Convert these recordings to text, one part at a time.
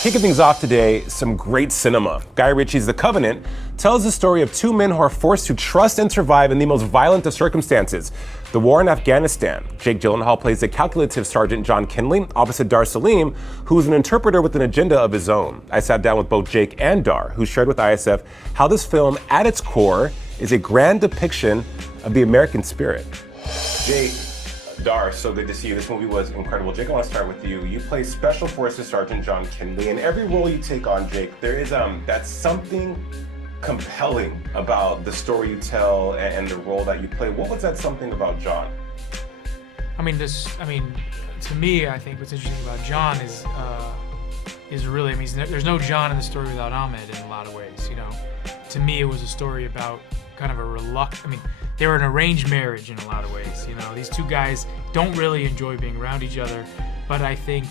Kicking things off today, some great cinema. Guy Ritchie's The Covenant tells the story of two men who are forced to trust and survive in the most violent of circumstances. The war in Afghanistan. Jake Gyllenhaal plays the calculative Sergeant John Kinley, opposite Dar Salim, who is an interpreter with an agenda of his own. I sat down with both Jake and Dar, who shared with ISF how this film, at its core, is a grand depiction of the American spirit. Jake, Dar, so good to see you. This movie was incredible. Jake, I want to start with you. You play Special Forces Sergeant John Kinley. In every role you take on, Jake, there is that's something compelling about the story you tell and the role that you play. What was that something about John? To me, I think what's interesting about John is really, there's no John in the story without Ahmed in a lot of ways, you know. To me, it was a story about kind of they were an arranged marriage in a lot of ways, you know. These two guys don't really enjoy being around each other, but I think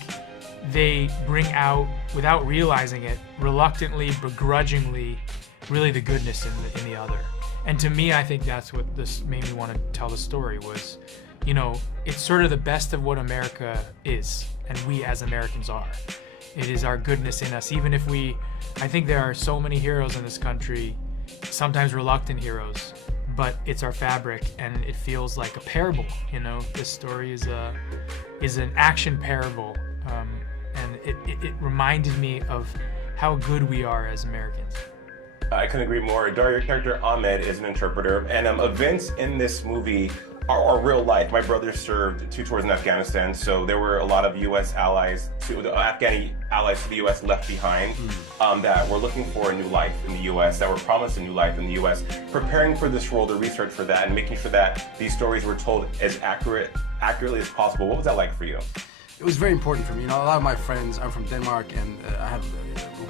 they bring out, without realizing it, reluctantly, begrudgingly, really the goodness in the other. And to me, I think that's what this made me want to tell the story was, you know, it's sort of the best of what America is, and we as Americans are. It is our goodness in us, even if I think there are so many heroes in this country, sometimes reluctant heroes, but it's our fabric, and it feels like a parable, you know. This story is an action parable, and it reminded me of how good we are as Americans. I couldn't agree more. Dar, your character Ahmed is an interpreter, and events in this movie are real life. My brother served 2 tours in Afghanistan, so there were a lot of U.S. allies, Afghani allies to the U.S. left behind that were looking for a new life in the U.S., that were promised a new life in the U.S., preparing for this role, the research for that, and making sure that these stories were told as accurately as possible. What was that like for you? It was very important for me. You know, a lot of my friends, I'm from Denmark, and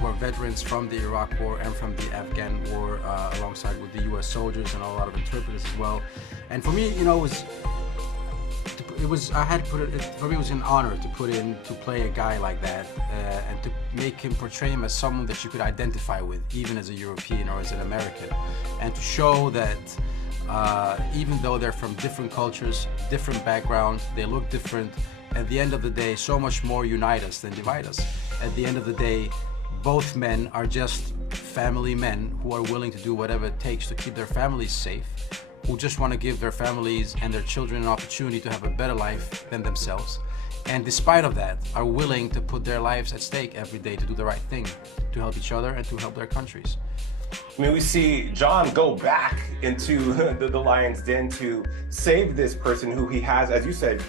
were veterans from the Iraq War and from the Afghan War, alongside with the U.S. soldiers and a lot of interpreters as well. And for me, you know, for me it was an honor to play a guy like that, and to make him portray him as someone that you could identify with, even as a European or as an American, and to show that even though they're from different cultures, different backgrounds, they look different. At the end of the day, so much more unite us than divide us. At the end of the day, both men are just family men who are willing to do whatever it takes to keep their families safe, who just want to give their families and their children an opportunity to have a better life than themselves. And despite of that, are willing to put their lives at stake every day to do the right thing, to help each other and to help their countries. I mean, we see John go back into the lion's den to save this person who he has, as you said,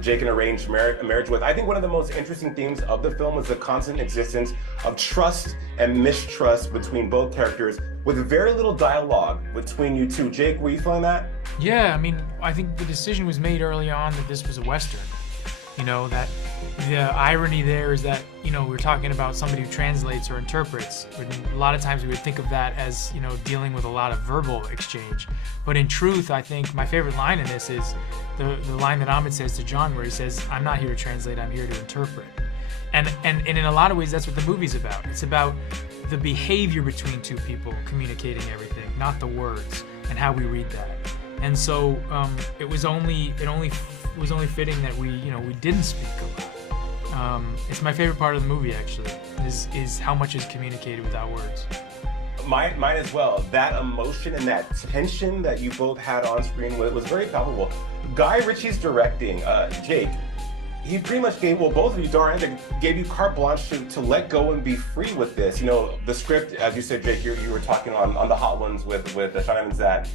Jake, an arranged marriage with. I think one of the most interesting themes of the film was the constant existence of trust and mistrust between both characters, with very little dialogue between you two. Jake, were you feeling that? Yeah, I think the decision was made early on that this was a Western. You know, that the irony there is that, you know, we're talking about somebody who translates or interprets. A lot of times we would think of that as, you know, dealing with a lot of verbal exchange. But in truth, I think my favorite line in this is the line that Ahmed says to John, where he says, "I'm not here to translate, I'm here to interpret." And in a lot of ways, that's what the movie's about. It's about the behavior between two people communicating everything, not the words, and how we read that. And so it was only fitting that we didn't speak a lot. It's my favorite part of the movie, actually, is how much is communicated without words. Mine as well. That emotion and that tension that you both had on screen was very palpable. Guy Ritchie's directing, Jake, he pretty much gave, well, both of you, Dar and Jake, gave you carte blanche to let go and be free with this. You know, the script, as you said, Jake, you were talking on the Hot Ones with Sean Evans, that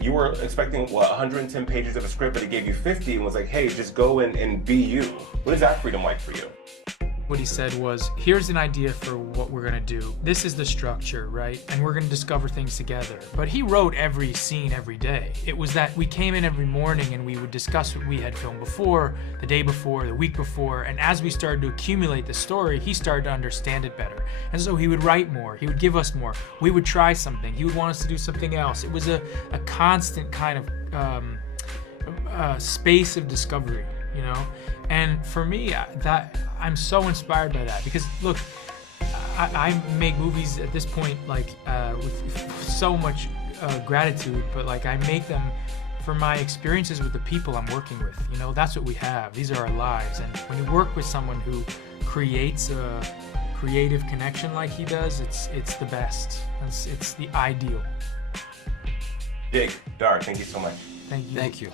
you were expecting, 110 pages of a script, but he gave you 50 and was like, hey, just go and be you. What is that freedom like for you? What he said was, here's an idea for what we're gonna do. This is the structure, right? And we're gonna discover things together. But he wrote every scene every day. It was that we came in every morning and we would discuss what we had filmed before, the day before, the week before, and as we started to accumulate the story, he started to understand it better. And so he would write more, he would give us more. We would try something, he would want us to do something else. It was a constant kind of space of discovery, you know? And for me, I'm so inspired by that, because look, I make movies at this point with so much gratitude, but I make them for my experiences with the people I'm working with. You know, that's what we have. These are our lives. And when you work with someone who creates creative connection like he does, it's the best. It's the ideal. Jake, Dar, thank you so much. Thank you. Thank you.